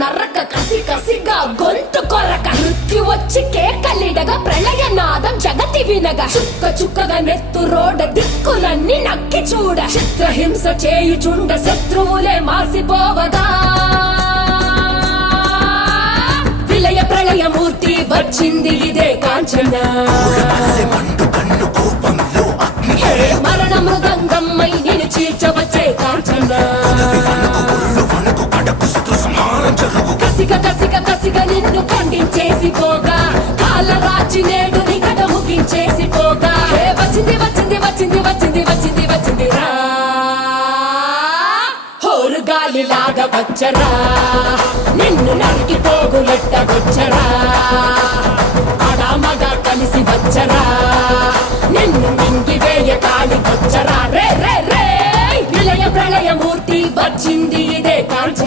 నరక కసి కసిగా గొంతు కొరక మృత్యు వచ్చి కేకలిడగా ప్రళయనాదం జగతి వినగా చుక్క చుక్కగా నెత్తు రోడ దిక్కులన్నీ నక్కి చూడ చిత్రహింస చేయుచుండ శత్రువులే మాసిపోవగా విలయ ప్రళయమూర్తి వచ్చింది ఇదే కాంచన మరణ మృదంగమ్మై నేను చీల్చవచ్చే కాంచన కసిగ కసిగ కసిగ నిన్ను ఖండించేసి పోగా కాలరాచి నేడు నిగడ ముగించేసి పోగా వచ్చింది వచ్చింది వచ్చింది వచ్చింది వచ్చింది వచ్చింది రా హోరు గాలిలాగా వచ్చరా నిన్ను నరికి పోగులెట్ట వచ్చరా ఆడామగా కలిసి వచ్చరా నిన్ను మింగివేయ కాలి వచ్చరా రే రే రే విలయ ప్రళయమూర్తి వచ్చింది ఇదే కాంచన